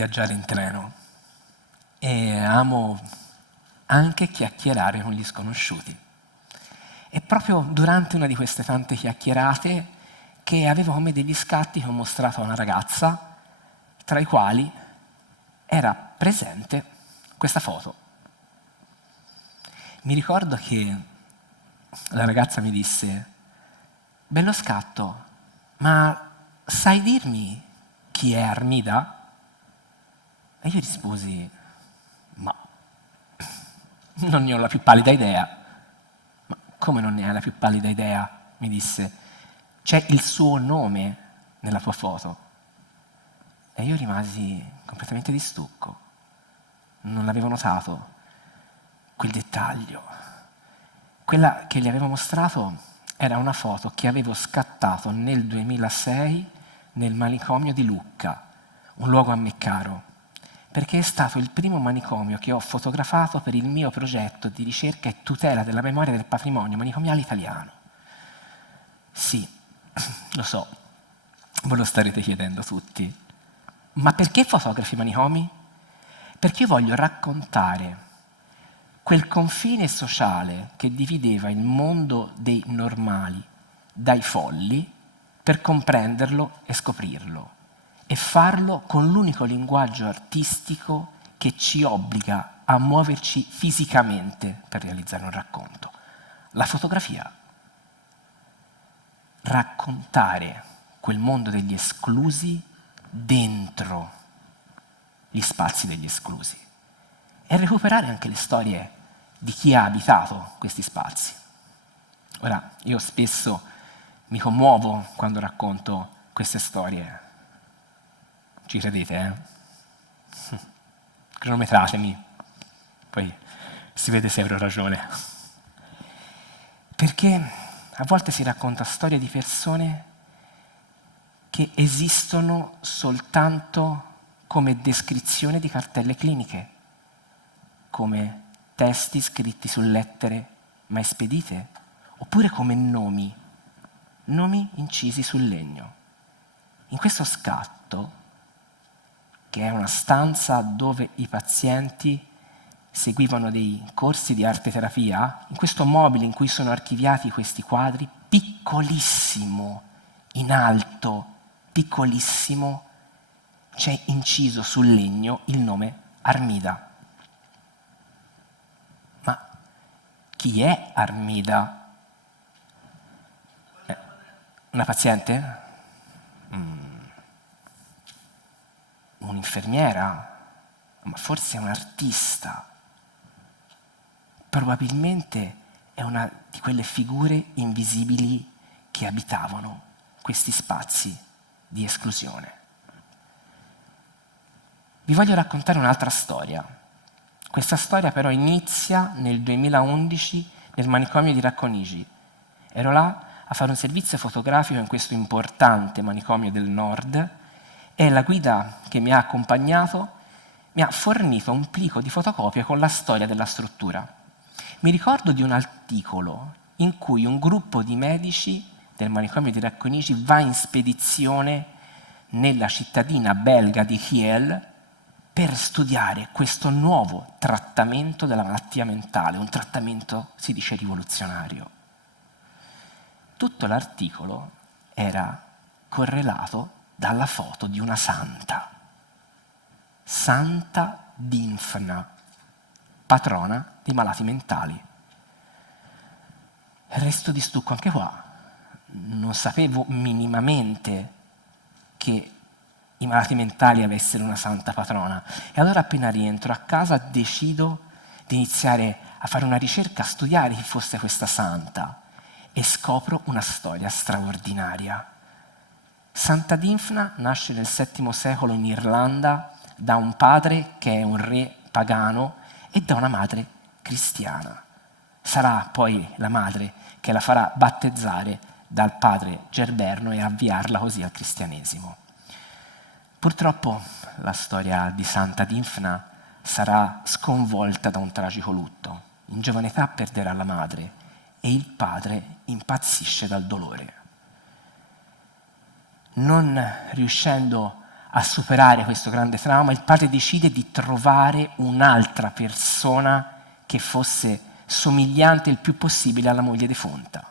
viaggiare in treno e amo anche chiacchierare con gli sconosciuti. E proprio durante una di queste tante chiacchierate che avevo come degli scatti che ho mostrato a una ragazza, tra i quali era presente questa foto. Mi ricordo che la ragazza mi disse: bello scatto, ma sai dirmi chi è Armida? E io risposi: ma non ne ho la più pallida idea. Ma come non ne hai la più pallida idea? Mi disse: c'è il suo nome nella tua foto. E io rimasi completamente di stucco. Non avevo notato quel dettaglio. Quella che gli avevo mostrato era una foto che avevo scattato nel 2006 nel manicomio di Lucca, un luogo a me caro, perché è stato il primo manicomio che ho fotografato per il mio progetto di ricerca e tutela della memoria del patrimonio manicomiale italiano. Sì, lo so, ve lo starete chiedendo tutti. Ma perché fotografi manicomi? Perché io voglio raccontare quel confine sociale che divideva il mondo dei normali dai folli per comprenderlo e scoprirlo, e farlo con l'unico linguaggio artistico che ci obbliga a muoverci fisicamente per realizzare un racconto: la fotografia. Raccontare quel mondo degli esclusi dentro gli spazi degli esclusi e recuperare anche le storie di chi ha abitato questi spazi. Ora, io spesso mi commuovo quando racconto queste storie. Ci credete, eh? Cronometratemi, poi si vede se avrò ragione. Perché a volte si racconta storie di persone che esistono soltanto come descrizione di cartelle cliniche, come testi scritti su lettere mai spedite, oppure come nomi incisi sul legno. In questo scatto, che è una stanza dove i pazienti seguivano dei corsi di arte terapia, in questo mobile in cui sono archiviati questi quadri, piccolissimo, in alto, piccolissimo, c'è inciso sul legno il nome Armida. Ma chi è Armida? Una paziente? Un'infermiera? Ma forse è un artista? Probabilmente è una di quelle figure invisibili che abitavano questi spazi di esclusione. Vi voglio raccontare un'altra storia. Questa storia però inizia nel 2011 nel manicomio di Racconigi. Ero là a fare un servizio fotografico in questo importante manicomio del nord e la guida che mi ha accompagnato mi ha fornito un plico di fotocopie con la storia della struttura. Mi ricordo di un articolo in cui un gruppo di medici del manicomio di Racconigi va in spedizione nella cittadina belga di Kiel per studiare questo nuovo trattamento della malattia mentale, un trattamento, si dice, rivoluzionario. Tutto l'articolo era correlato dalla foto di una santa, Santa Dymphna, patrona dei malati mentali. Resto di stucco anche qua. Non sapevo minimamente che i malati mentali avessero una santa patrona. E allora appena rientro a casa decido di iniziare a fare una ricerca, a studiare chi fosse questa santa, e scopro una storia straordinaria. Santa Dymphna nasce nel VII secolo in Irlanda da un padre che è un re pagano e da una madre cristiana. Sarà poi la madre che la farà battezzare dal padre Gerberno e avviarla così al cristianesimo. Purtroppo la storia di Santa Dymphna sarà sconvolta da un tragico lutto. In giovane età perderà la madre e il padre impazzisce dal dolore. Non riuscendo a superare questo grande trauma, il padre decide di trovare un'altra persona che fosse somigliante il più possibile alla moglie defunta.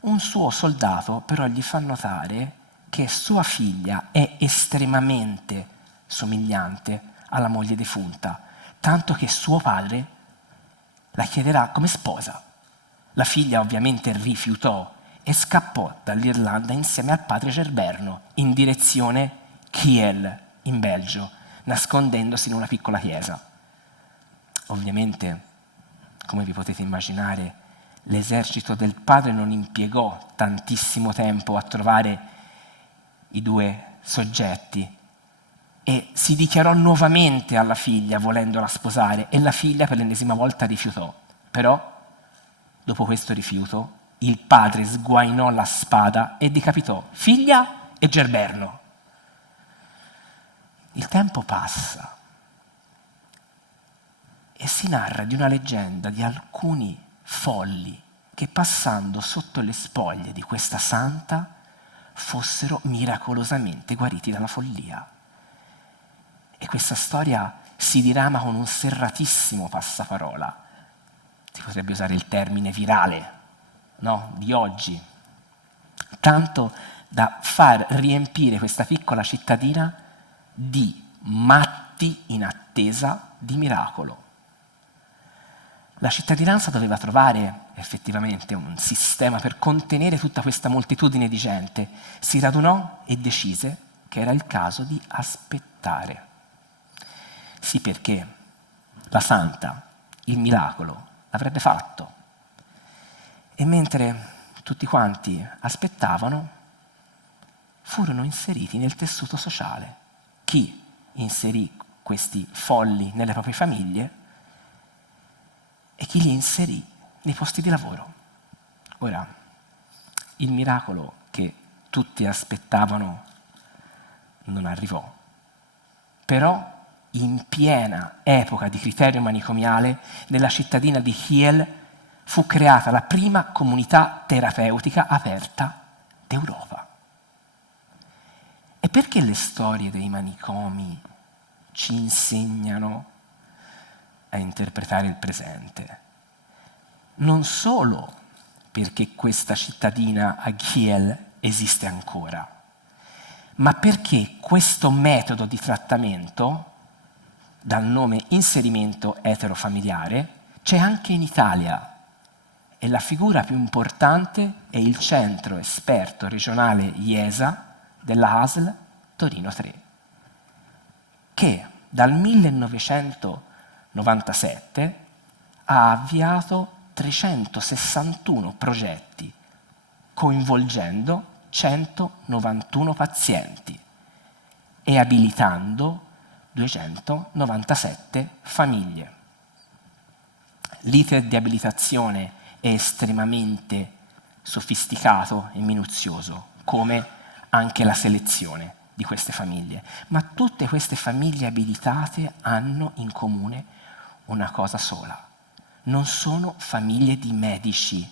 Un suo soldato però gli fa notare che sua figlia è estremamente somigliante alla moglie defunta, tanto che suo padre la chiederà come sposa. La figlia ovviamente rifiutò e scappò dall'Irlanda insieme al padre Gerberno in direzione Kiel, in Belgio, nascondendosi in una piccola chiesa. Ovviamente, come vi potete immaginare, l'esercito del padre non impiegò tantissimo tempo a trovare i due soggetti e si dichiarò nuovamente alla figlia volendola sposare e la figlia per l'ennesima volta rifiutò. Però, dopo questo rifiuto, il padre sguainò la spada e decapitò figlia e Gerberno. Il tempo passa e si narra di una leggenda di alcuni folli che passando sotto le spoglie di questa santa fossero miracolosamente guariti dalla follia. E questa storia si dirama con un serratissimo passaparola. Si potrebbe usare il termine virale, no? Di oggi. Tanto da far riempire questa piccola cittadina di matti in attesa di miracolo. La cittadinanza doveva trovare effettivamente un sistema per contenere tutta questa moltitudine di gente. Si radunò e decise che era il caso di aspettare. Sì, perché la santa, il miracolo, l'avrebbe fatto. E mentre tutti quanti aspettavano, furono inseriti nel tessuto sociale. Chi inserì questi folli nelle proprie famiglie e chi li inserì nei posti di lavoro. Ora, il miracolo che tutti aspettavano non arrivò, però in piena epoca di criterio manicomiale, nella cittadina di Kiel fu creata la prima comunità terapeutica aperta d'Europa. E perché le storie dei manicomi ci insegnano a interpretare il presente? Non solo perché questa cittadina a Kiel esiste ancora, ma perché questo metodo di trattamento, dal nome inserimento eterofamiliare, c'è anche in Italia e la figura più importante è il centro esperto regionale IESA della ASL Torino 3, che dal 1997 ha avviato 361 progetti, coinvolgendo 191 pazienti e abilitando 297 famiglie. L'iter di abilitazione è estremamente sofisticato e minuzioso, come anche la selezione di queste famiglie. Ma tutte queste famiglie abilitate hanno in comune una cosa sola. Non sono famiglie di medici,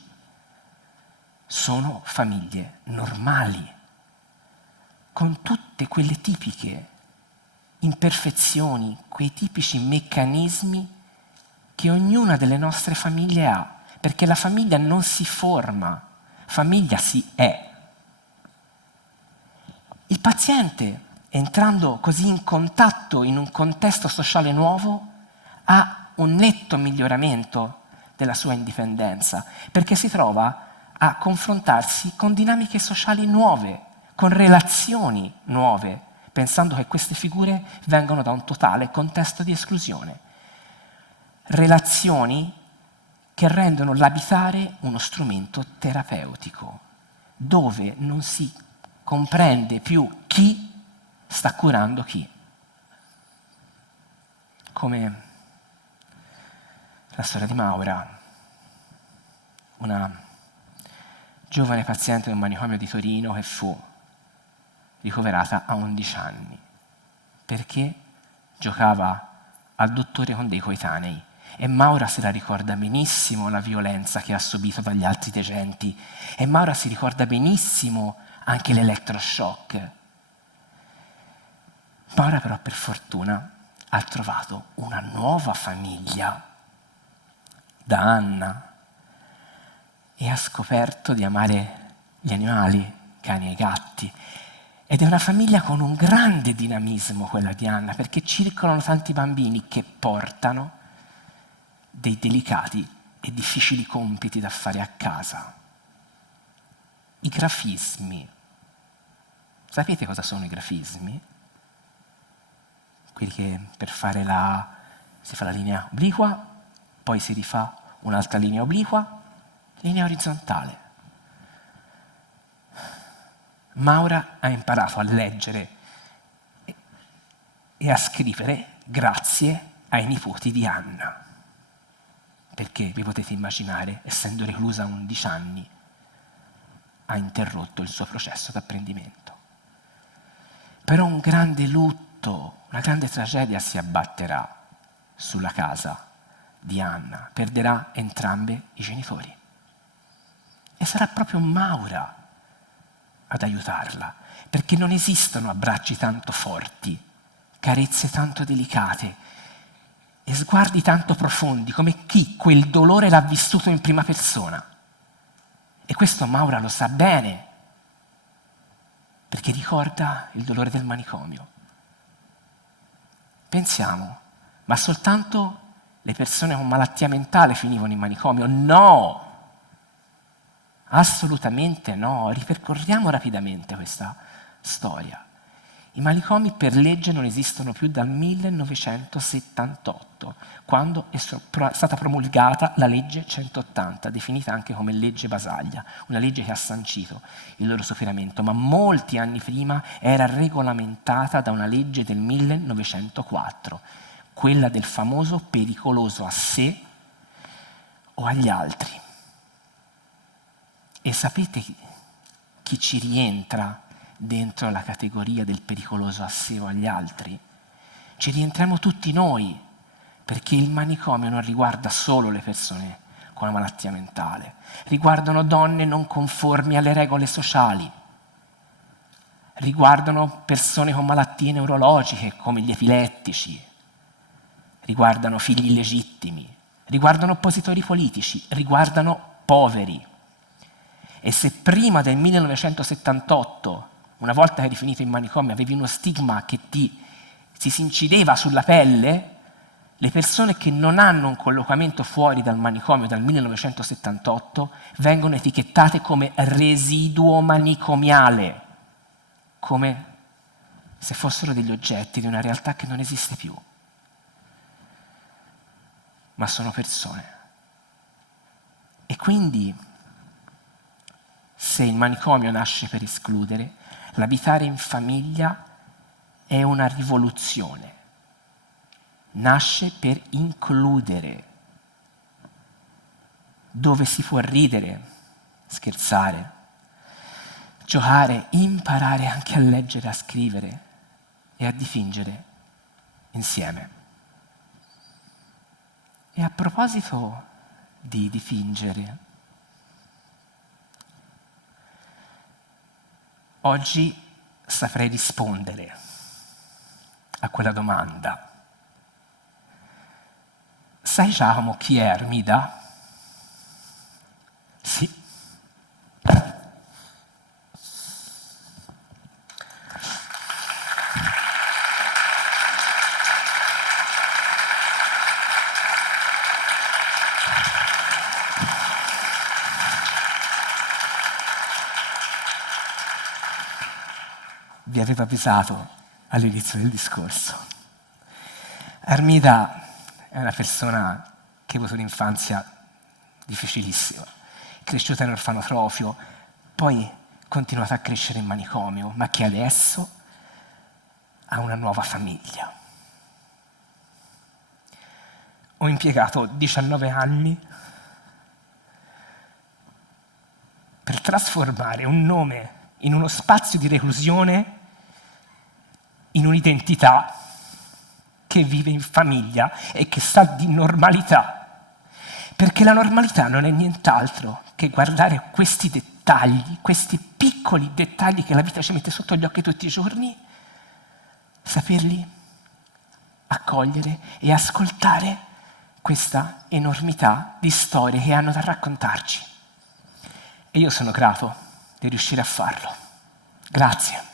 sono famiglie normali, con tutte quelle tipiche imperfezioni, quei tipici meccanismi che ognuna delle nostre famiglie ha, perché la famiglia non si forma, famiglia si è. Il paziente, entrando così in contatto in un contesto sociale nuovo, ha un netto miglioramento della sua indipendenza, perché si trova a confrontarsi con dinamiche sociali nuove, con relazioni nuove, pensando che queste figure vengono da un totale contesto di esclusione. Relazioni che rendono l'abitare uno strumento terapeutico, dove non si comprende più chi sta curando chi. Come la storia di Maura, una giovane paziente di un manicomio di Torino che fu ricoverata a 11 anni perché giocava al dottore con dei coetanei. E Maura se la ricorda benissimo la violenza che ha subito dagli altri degenti, e Maura si ricorda benissimo anche l'elettroshock Maura però per fortuna ha trovato una nuova famiglia da Anna e ha scoperto di amare gli animali, cani e gatti. Ed è una famiglia con un grande dinamismo quella di Anna, perché circolano tanti bambini che portano dei delicati e difficili compiti da fare a casa. I grafismi. Sapete cosa sono i grafismi? Quelli che per fare si fa la linea obliqua, poi si rifà un'altra linea obliqua, linea orizzontale. Maura ha imparato a leggere e a scrivere grazie ai nipoti di Anna. Perché, vi potete immaginare, essendo reclusa a 11 anni, ha interrotto il suo processo d'apprendimento. Però un grande lutto, una grande tragedia si abbatterà sulla casa di Anna. Perderà entrambi i genitori. E sarà proprio Maura ad aiutarla, perché non esistono abbracci tanto forti, carezze tanto delicate e sguardi tanto profondi come chi quel dolore l'ha vissuto in prima persona. E questo Maura lo sa bene, perché ricorda il dolore del manicomio. Pensiamo, ma soltanto le persone con malattia mentale finivano in manicomio? No! Assolutamente no. Ripercorriamo rapidamente questa storia. I manicomi per legge non esistono più dal 1978, quando è stata promulgata la legge 180, definita anche come legge Basaglia, una legge che ha sancito il loro superamento, ma molti anni prima era regolamentata da una legge del 1904, quella del famoso pericoloso a sé o agli altri. E sapete chi ci rientra dentro la categoria del pericoloso a sé o agli altri? Ci rientriamo tutti noi, perché il manicomio non riguarda solo le persone con una malattia mentale, riguardano donne non conformi alle regole sociali, riguardano persone con malattie neurologiche come gli epilettici, riguardano figli illegittimi, riguardano oppositori politici, riguardano poveri. E se prima del 1978, una volta che eri finito in manicomio, avevi uno stigma che si incideva sulla pelle, le persone che non hanno un collocamento fuori dal manicomio dal 1978 vengono etichettate come residuo manicomiale, come se fossero degli oggetti di una realtà che non esiste più. Ma sono persone. E quindi, se il manicomio nasce per escludere, l'abitare in famiglia è una rivoluzione. Nasce per includere, dove si può ridere, scherzare, giocare, imparare anche a leggere, a scrivere e a dipingere insieme. E a proposito di dipingere, oggi saprei rispondere a quella domanda. Sai, Giacomo, chi è Armida? Sì. Vi avevo avvisato all'inizio del discorso. Armida è una persona che ha avuto un'infanzia difficilissima, cresciuta in orfanotrofio, poi continuata a crescere in manicomio, ma che adesso ha una nuova famiglia. Ho impiegato 19 anni per trasformare un nome in uno spazio di reclusione in un'identità che vive in famiglia e che sa di normalità. Perché la normalità non è nient'altro che guardare a questi dettagli, questi piccoli dettagli che la vita ci mette sotto gli occhi tutti i giorni saperli accogliere e ascoltare questa enormità di storie che hanno da raccontarci. E io sono grato di riuscire a farlo. Grazie.